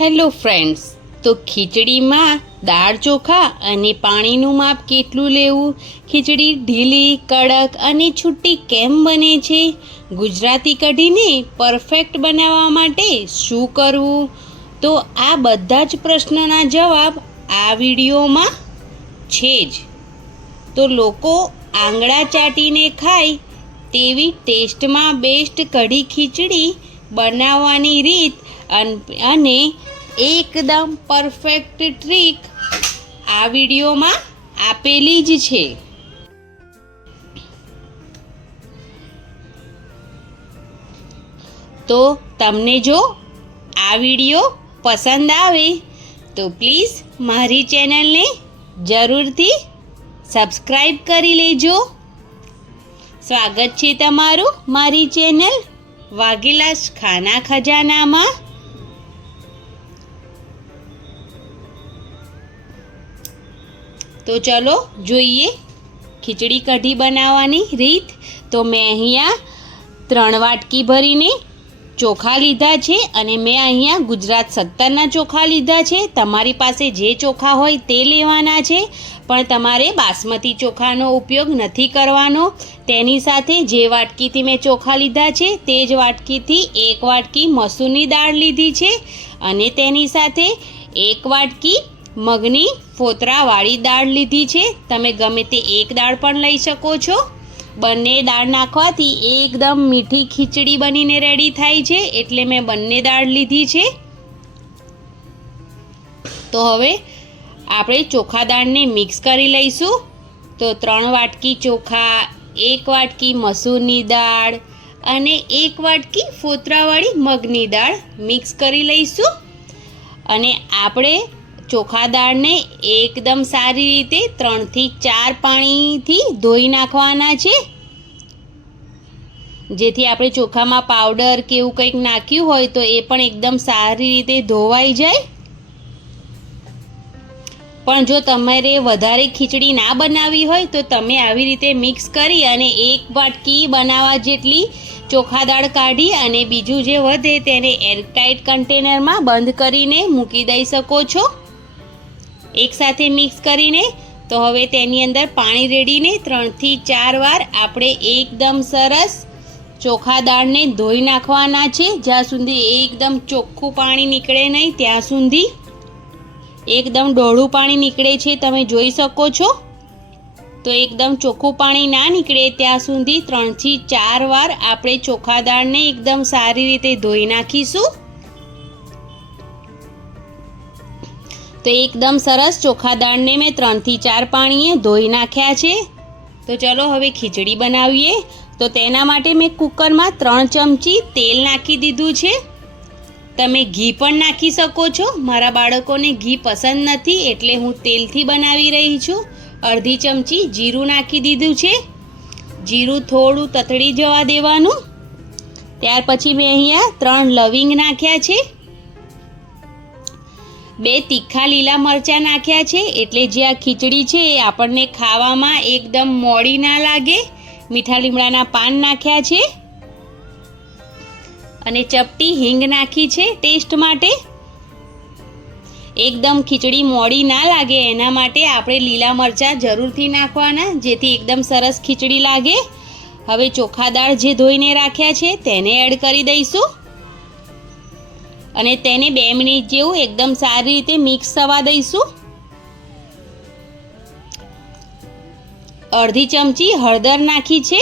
Hello friends, તો ખીચડીમાં દાળ ચોખા અને પાણીનું માપ કેટલું લેવું, ખીચડી ઢીલી, કડક અને છૂટી કેમ બને છે, ગુજરાતી કઢીને પરફેક્ટ બનાવવા માટે શું કરવું, તો આ બધા જ પ્રશ્નોના જવાબ આ વિડીયોમાં છે જ. તો લોકો આંગળા ચાટીને ખાય તેવી ટેસ્ટમાં બેસ્ટ કઢી ખીચડી બનાવવાની રીત અને એકદમ પરફેક્ટ ટ્રીક આ વિડીયોમાં આપેલી જ છે. તો તમને જો આ વિડીયો પસંદ આવે તો પ્લીઝ મારી ચેનલને જરૂરથી સબસ્ક્રાઈબ કરી લેજો. સ્વાગત છે તમારું મારી ચેનલ વાઘેલા ખાના ખજાનામાં. તો ચલો જોઈએ ખીચડી કઢી બનાવવાની રીત. તો મેં અહીંયા 3 વાટકી ભરીને ચોખા લીધા છે અને મેં અહીંયા ગુજરાત 17ના ચોખા લીધા છે. તમારી પાસે જે ચોખા હોય તે લેવાના છે, પણ તમારે બાસમતી ચોખાનો ઉપયોગ નથી કરવાનો. તેની સાથે જે વાટકીથી મેં ચોખા લીધા છે તે જ વાટકીથી 1 વાટકી મસૂરની દાળ લીધી છે અને તેની સાથે 1 વાટકી મગની ફોતરાવાળી દાળ લીધી છે. તમે ગમે તે એક દાળ પણ લઈ શકો છો. બંને દાળ નાખવાથી એકદમ મીઠી ખીચડી બનીને રેડી થાય છે, એટલે મેં બંને દાળ લીધી છે. તો હવે આપણે ચોખા દાળને મિક્સ કરી લઈશું. તો 3 વાટકી ચોખા, 1 વાટકી મસૂરની દાળ અને 1 વાટકી ફોતરાવાળી મગની દાળ મિક્સ કરી લઈશું. અને આપણે ચોખા દાળને એકદમ સારી રીતે 3 થી 4 પાણીથી ધોઈ નાખવાના છે, જેથી આપણે ચોખામાં પાવડર કે એવું કંઈક નાખ્યું હોય તો એ પણ એકદમ સારી રીતે ધોવાઈ જાય. પણ જો તમારે વધારે ખીચડી ના બનાવવી હોય તો તમે આવી રીતે મિક્સ કરી અને 1 વાટકી બનાવવા જેટલી ચોખા દાળ કાઢી અને બીજું જે વધે તેને એરટાઇટ કન્ટેનરમાં બંધ કરીને મૂકી દઈ શકો છો એકસાથે મિક્સ કરીને. તો હવે તેની અંદર પાણી રેડીને 3 થી 4 વાર આપણે એકદમ સરસ ચોખા દાળને ધોઈ નાખવાના છે, જ્યાં સુધી એકદમ ચોખ્ખું પાણી નીકળે નહીં ત્યાં સુધી. એકદમ ડોળું પાણી નીકળે છે, તમે જોઈ શકો છો. તો એકદમ ચોખ્ખું પાણી ના નીકળે ત્યાં સુધી 3 થી 4 વાર આપણે ચોખા દાળને એકદમ સારી રીતે ધોઈ નાખીશું. તો એકદમ સરસ ચોખા દાળને મેં 3 થી 4 પાણીએ ધોઈ નાખ્યા છે. તો ચલો હવે ખીચડી બનાવીએ. તો તેના માટે મેં કુકરમાં 3 ચમચી તેલ નાખી દીધું છે. તમે ઘી પણ નાખી શકો છો. મારા બાળકોને ઘી પસંદ નથી એટલે હું તેલથી બનાવી રહી છું. અડધી ચમચી જીરું નાખી દીધું છે. જીરું થોડું તતડી જવા દેવાનું. ત્યાર પછી મેં અહીંયા 3 લવિંગ નાખ્યા છે. 2 તીખા લીલા મરચાં નાખ્યા છે, એટલે જે આ ખીચડી છે એ આપણને ખાવામાં એકદમ મોડી ના લાગે. મીઠા લીમડાના પાન નાખ્યા છે અને ચપટી હિંગ નાખી છે ટેસ્ટ માટે. એકદમ ખીચડી મોડી ના લાગે એના માટે આપણે લીલા મરચાં જરૂરથી નાખવાના, જેથી એકદમ સરસ ખીચડી લાગે. હવે ચોખા દાળ જે ધોઈને રાખ્યા છે તેને એડ કરી દઈશું અને તેને 2 મિનિટ જેવું એકદમ સારી રીતે મિક્સ થવા દઈશું. અડધી ચમચી હળદર નાખી છે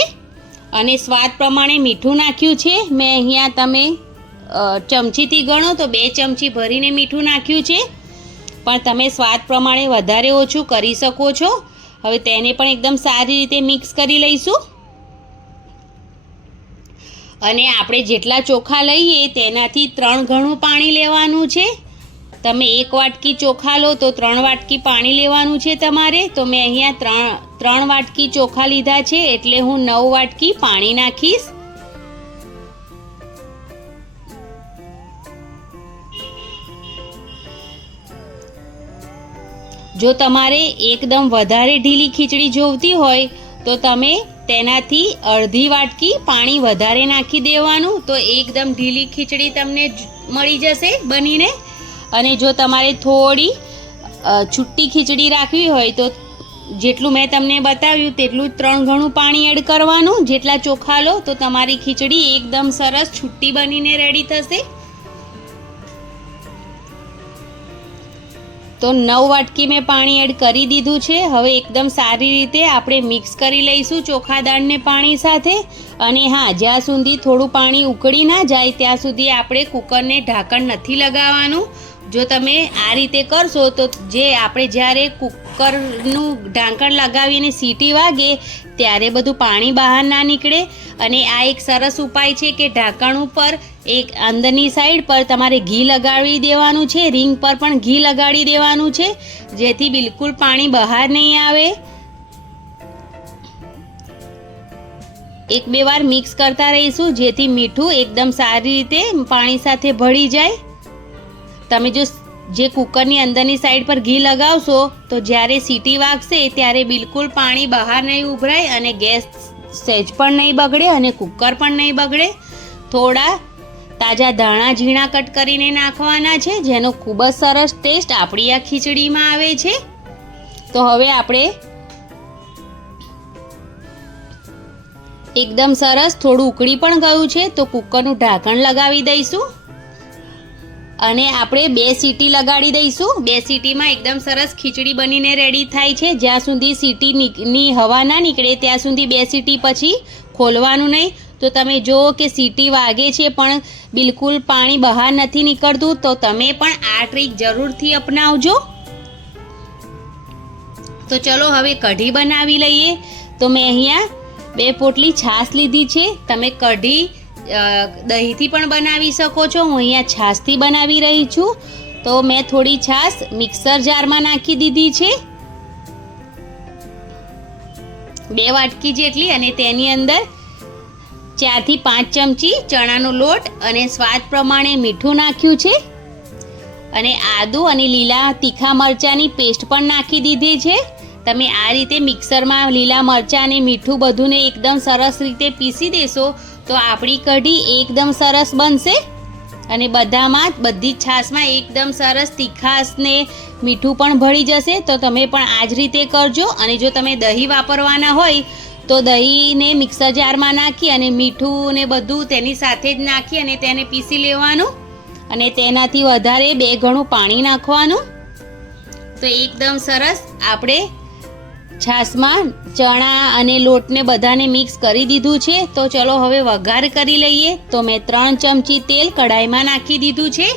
અને સ્વાદ પ્રમાણે મીઠું નાખ્યું છે. મેં અહીંયા તમે ચમચીથી ગણો તો 2 ચમચી ભરીને મીઠું નાખ્યું છે, પણ તમે સ્વાદ પ્રમાણે વધારે ઓછું કરી શકો છો. હવે તેને પણ એકદમ સારી રીતે મિક્સ કરી લઈશું. અને આપણે જેટલા ચોખા લઈએ તેનાથી 3 ગણું પાણી લેવાનું છે. તમે 1 વાટકી ચોખા લો તો 3 વાટકી પાણી લેવાનું છે તમારે. તો મેં અહીંયા 3 વાટકી ચોખા લીધા છે, એટલે હું 9 વાટકી પાણી નાખીશ. જો તમારે એકદમ વધારે ઢીલી ખીચડી જોઈતી હોય તો તમે તેનાથી અડધી વાટકી પાણી વધારે નાખી દેવાનું, તો એકદમ ઢીલી ખીચડી તમને મળી જશે બનીને. અને જો તમારે થોડી છૂટી ખીચડી રાખવી હોય તો જેટલું મેં તમને બતાવ્યું તેટલું 3 ગણું પાણી એડ કરવાનું. જેટલા ચોખા લો તો તમારી ખીચડી એકદમ સરસ છૂટી બનીને રેડી થશે. તો 9 વાટકી મેં પાણી એડ કરી દીધું છે. હવે એકદમ સારી રીતે આપણે મિક્સ કરી લઈશું ચોખા દાળને પાણી સાથે. અને હા, જ્યાં સુધી થોડું પાણી ઉકળી ના જાય ત્યાં સુધી આપણે કુકરને ઢાંકણ નથી લગાવવાનું. જો તમે આ રીતે કરશો તો જે આપણે જ્યારે કુકરનું ઢાંકણ લગાવીને સીટી વાગે ત્યારે બધું પાણી બહાર ના નીકળે. અને આ એક સરસ ઉપાય છે કે ઢાંકણ ઉપર એક અંદરની સાઈડ પર તમારે ઘી લગાડી દેવાનું છે, રિંગ પર પણ ઘી લગાડી દેવાનું છે, જેથી બિલકુલ પાણી બહાર નહીં આવે. 1-2 વાર મિક્સ કરતા રહીશું જેથી મીઠું એકદમ સારી રીતે પાણી સાથે ભળી જાય. તમે જે કુકરની અંદરની સાઈડ પર ઘી લગાવશો તો જ્યારે સીટી વાગશે ત્યારે બિલકુલ પાણી બહાર નહીં ઉભરાય અને ગેસ સહેજ પણ નહીં બગડે અને કુકર પણ નહીં બગડે. થોડા તાજા ધાણા ઝીણા કટ કરીને નાખવાના છે, જેનો ખૂબ જ સરસ ટેસ્ટ આપણી આ ખીચડીમાં આવે છે. તો હવે આપણે એકદમ સરસ થોડું ઉકળી પણ ગયું છે તો કુકરનું ઢાંકણ લગાવી દઈશું અને આપણે 2 સીટી લગાડી દઈશું. 2 સીટીમાં એકદમ સરસ ખીચડી બનીને રેડી થાય છે. જ્યાં સુધી સીટીની હવા ના નીકળે ત્યાં સુધી 2 સીટી પછી ખોલવાનું નહીં. તો તમે જુઓ કે સીટી વાગે છે પણ બિલકુલ પાણી બહાર નથી નીકળતું. તો તમે પણ આ ટ્રીક જરૂરથી અપનાવજો. તો ચલો હવે કઢી બનાવી લઈએ. તો મેં અહીંયા 2 પોટલી છાશ લીધી છે. તમે કઢી દહીંથી પણ બનાવી શકો છો. હું અહીંયા છાશથી બનાવી રહી છું. તો મેં થોડી છાશ મિક્સર જારમાં નાખી દીધી છે, 2 વાટકી જેટલી. અને તેની અંદર 4 થી 5 ચમચી ચણાનો લોટ અને સ્વાદ પ્રમાણે મીઠું નાખ્યું છે. અને આદુ અને લીલા તીખા મરચાંની પેસ્ટ પણ નાખી દીધી છે. તમે આ રીતે મિક્સરમાં લીલા મરચાં અને મીઠું બધુંને એકદમ સરસ રીતે પીસી દેશો તો આપણી કઢી એકદમ સરસ બનશે. અને બધી જ છાશમાં એકદમ સરસ તીખાશ ને મીઠું પણ ભળી જશે. તો તમે પણ આ જ રીતે કરજો. અને જો તમે દહીં વાપરવાના હોય તો દહીંને મિક્સર જારમાં નાખી અને મીઠું ને બધું તેની સાથે જ નાખી અને તેને પીસી લેવાનું. અને તેનાથી વધારે 2 ગણું પાણી નાખવાનું. તો એકદમ સરસ આપણે છાશમાં ચણા અને લોટને બધાને મિક્સ કરી દીધું છે. તો ચલો હવે વઘાર કરી લઈએ. તો મેં 3 ચમચી તેલ કઢાઈમાં નાખી દીધું છે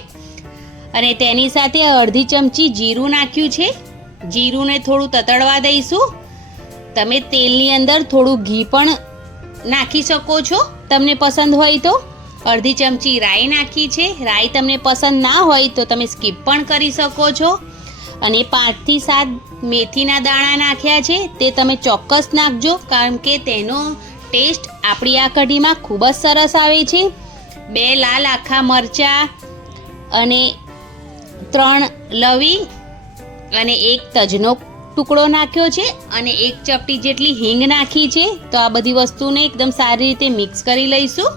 અને તેની સાથે અડધી ચમચી જીરું નાખ્યું છે. જીરુંને થોડું તતડવા દઈશું. તમે તેલની અંદર થોડું ઘી પણ નાખી શકો છો તમને પસંદ હોય તો. અડધી ચમચી રાઈ નાખી છે. રાઈ તમને પસંદ ના હોય તો તમે સ્કીપ પણ કરી શકો છો. અને 5 થી 7 મેથીના દાણા નાખ્યા છે. તે તમે ચોક્કસ નાખજો કારણ કે તેનો ટેસ્ટ આપણી આ કઢીમાં ખૂબ જ સરસ આવે છે. 2 લાલ આખા મરચાં અને 3 લવિંગ અને 1 તજનો ટુકડો નાખ્યો છે અને 1 ચપટી જેટલી હિંગ નાખી છે. તો આ બધી વસ્તુને એકદમ સારી રીતે મિક્સ કરી લઈશું.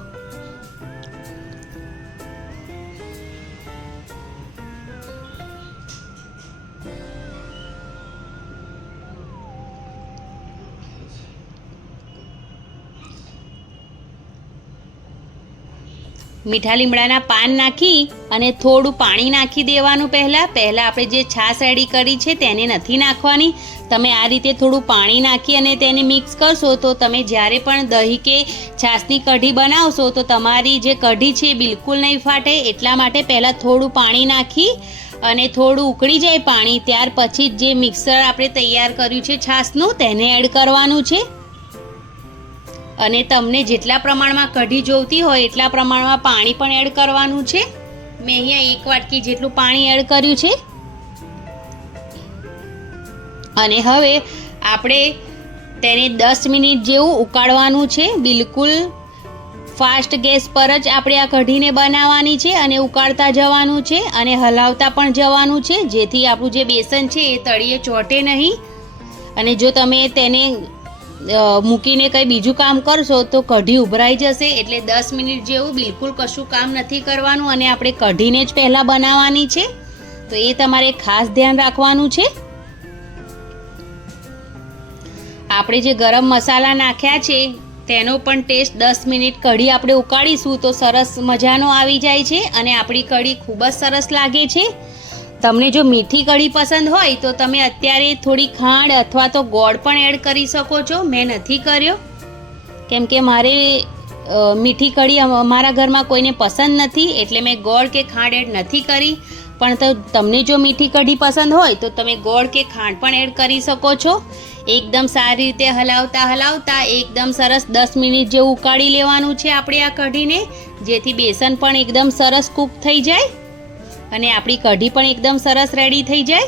મીઠા લીમડાના પાન નાખી અને થોડું પાણી નાખી દેવાનું. પહેલાં આપણે જે છાશ રેડી કરી છે તેને નથી નાખવાની. તમે આ રીતે થોડું પાણી નાખી અને તેને મિક્સ કરશો તો તમે જ્યારે પણ દહીં કે છાશની કઢી બનાવશો તો તમારી જે કઢી છે બિલકુલ નહીં ફાટે. એટલા માટે પહેલાં થોડું પાણી નાખી અને થોડું ઉકળી જાય પાણી ત્યાર પછી જે મિક્સર આપણે તૈયાર કર્યું છે છાશનું તેને એડ કરવાનું છે. અને તમને જેટલા પ્રમાણમાં કઢી જોઈતી હોય એટલા પ્રમાણમાં પાણી પણ એડ કરવાનું છે. મેં અહીંયા 1 વાટકી જેટલું પાણી એડ કર્યું છે. અને હવે આપણે તેને 10 મિનિટ જેવું ઉકાળવાનું છે. બિલકુલ ફાસ્ટ ગેસ પર જ આપણે આ કઢીને બનાવવાની છે અને ઉકાળતા જવાનું છે અને હલાવતા પણ જવાનું છે જેથી આપણું જે બેસન છે એ તળિયે ચોંટે નહીં. અને જો તમે તેને મૂકીને કંઈ બીજું કામ કરશો તો કઢી ઉભરાઈ જશે. એટલે 10 મિનિટ જેવું બિલકુલ કશું કામ નથી કરવાનું અને આપણે કઢીને જ પહેલાં બનાવવાની છે. તો એ તમારે ખાસ ધ્યાન રાખવાનું છે. આપણે જે ગરમ મસાલા નાખ્યા છે તેનો પણ ટેસ્ટ 10 મિનિટ કઢી આપણે ઉકાળીશું તો સરસ મજાનો આવી જાય છે અને આપણી કઢી ખૂબ જ સરસ લાગે છે. તમને જો મીઠી કઢી પસંદ હોય તો તમે અત્યારે થોડી ખાંડ અથવા તો ગોળ પણ એડ કરી શકો છો. મેં નથી કર્યો કેમ કે મારે મીઠી કઢી અમારા ઘરમાં કોઈને પસંદ નથી, એટલે મેં ગોળ કે ખાંડ એડ નથી કરી. પણ તો તમને જો મીઠી કઢી પસંદ હોય તો તમે ગોળ કે ખાંડ પણ એડ કરી શકો છો. એકદમ સારી રીતે હલાવતા એકદમ સરસ 10 મિનિટ જેવું ઉકાળી લેવાનું છે આપણે આ કઢીને, જેથી બેસન પણ એકદમ સરસ કૂક થઈ જાય અને આપણી કઢી પણ એકદમ સરસ રેડી થઈ જાય.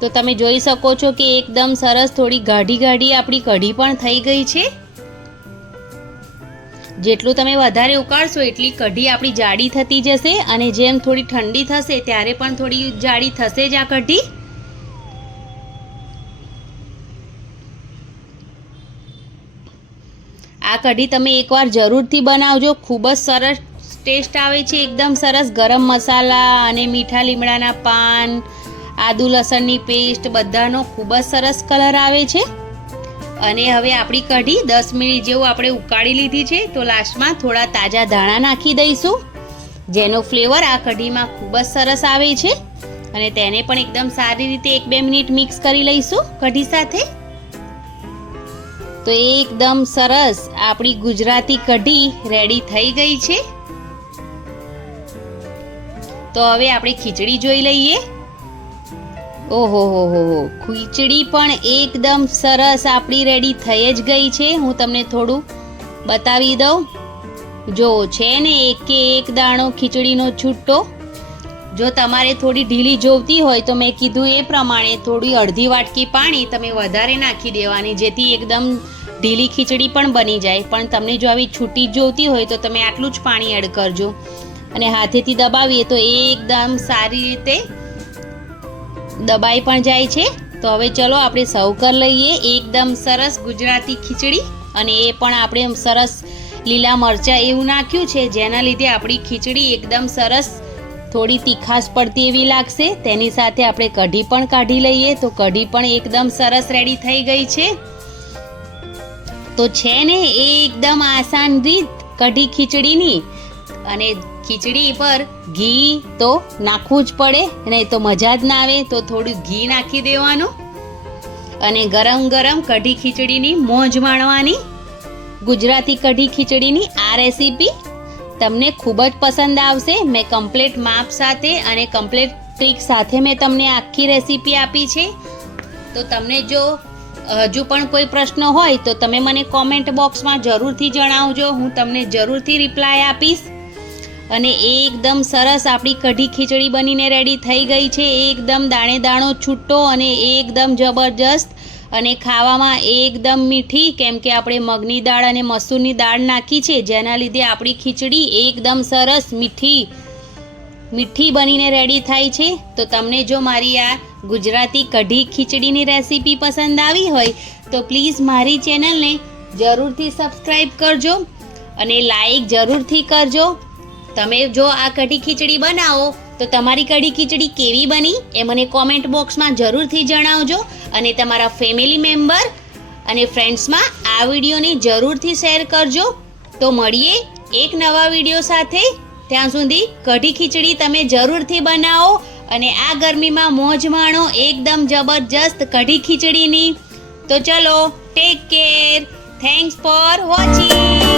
તો તમે જોઈ શકો છો કે એકદમ સરસ થોડી ગાઢી આપણી કઢી પણ થઈ ગઈ છે. જેટલું તમે વધારે ઉકાળશો એટલી કઢી આપણી જાડી થતી જશે અને જેમ થોડી ઠંડી થશે ત્યારે પણ થોડી જાડી થશે જ આ કઢી. આ કઢી તમે એકવાર જરૂરથી બનાવજો, ખૂબ જ સરસ ટેસ્ટ આવે છે. એકદમ સરસ ગરમ મસાલા અને મીઠા લીમડાના પાન, આદુ લસણની પેસ્ટ બધાનો ખૂબ જ સરસ કલર આવે છે. અને હવે આપણી કઢી 10 મિનિટ જેવું આપણે ઉકાળી લીધી છે તો લાસ્ટમાં થોડા તાજા ધાણા નાખી દઈશું, જેનો ફ્લેવર આ કઢીમાં ખૂબ જ સરસ આવે છે. અને તેને પણ એકદમ સારી રીતે 1-2 મિનિટ મિક્સ કરી લઈશું કઢી સાથે. તો એકદમ સરસ આપણી ગુજરાતી કઢી રેડી થઈ ગઈ છે. તો હવે આપણે ખીચડી જોઈ લઈએ. ઓહો ખીચડી પણ એકદમ સરસ આપણી રેડી થઈ જ ગઈ છે. હું તમને થોડું બતાવી દઉં. જો છે ને એક દાણો ખીચડીનો છૂટો. જો તમારે થોડી ઢીલી જોઈતી હોય તો મેં કીધું એ પ્રમાણે થોડી અડધી વાટકી પાણી તમે વધારે નાખી દેવાની, જેથી એકદમ ઢીલી ખીચડી પણ બની જાય. પણ તમને જો આવી છૂટી જોઈતી હોય તો તમે આટલું જ પાણી એડ કરજો અને હાથેથી દબાવીએ તો એકદમ સારી રીતે દબાઈ પણ જાય છે. તો હવે ચલો આપણે સર્વ કરી લઈએ એકદમ સરસ ગુજરાતી ખીચડી. અને એ પણ આપણે સરસ લીલા મરચાં એવું નાખ્યું છે જેના લીધે આપણી ખીચડી એકદમ સરસ થોડી તીખાશ પડતી એવી લાગશે. તેની સાથે આપણે કઢી પણ કાઢી લઈએ તો કઢી પણ એકદમ સરસ રેડી થઈ ગઈ છે. તો છે ને એકદમ આસાન રીત કઢી ખીચડીની. અને ખીચડી પર ઘી તો નાખવું જ પડે, નહીં તો મજા જ ના આવે. તો થોડું ઘી નાખી દેવાનું અને ગરમ ગરમ કઢી ખીચડીની મોજ માણવાની. ગુજરાતી કઢી ખીચડીની આ રેસીપી તમને ખૂબ જ પસંદ આવશે. મેં કમ્પ્લીટ માપ સાથે અને કમ્પ્લીટ ટ્રીક સાથે મેં તમને આખી રેસીપી આપી છે. તો તમને જો હજુ પણ કોઈ પ્રશ્ન હોય તો તમે મને કોમેન્ટ બોક્સમાં જરૂરથી જણાવજો, હું તમને જરૂરથી રિપ્લાય આપીશ. અને એકદમ સરસ આપણી કઢી ખીચડી બનીને રેડી થઈ ગઈ છે. એકદમ દાણે દાણો છૂટો અને એકદમ જબરજસ્ત અને ખાવામાં એકદમ મીઠી, કેમ કે આપણે મગની દાળ અને મસૂરની દાળ નાખી છે જેના લીધે આપણી ખીચડી એકદમ સરસ મીઠી બનીને રેડી થાય છે. તો તમને જો મારી આ ગુજરાતી કઢી ખીચડીની રેસીપી પસંદ આવી હોય તો પ્લીઝ મારી ચેનલને જરૂરથી સબસ્ક્રાઈબ કરજો અને લાઈક જરૂરથી કરજો. તમે જો આ કઢી ખીચડી બનાવો તો તમારી કઢી ખીચડી કેવી બની એ મને કોમેન્ટ બોક્સમાં જરૂરથી જણાવજો. અને તમારા ફેમિલી મેમ્બર અને ફ્રેન્ડ્સમાં આ વિડીયોને જરૂરથી શેર કરજો. તો મળીએ એક નવા વિડીયો સાથે. ત્યાં સુધી કઢી ખીચડી તમે જરૂરથી બનાવો અને આ ગરમીમાં મોજ માણો એકદમ જબરજસ્ત કઢી ખીચડીની. તો ચલો, take care. Thanks for watching.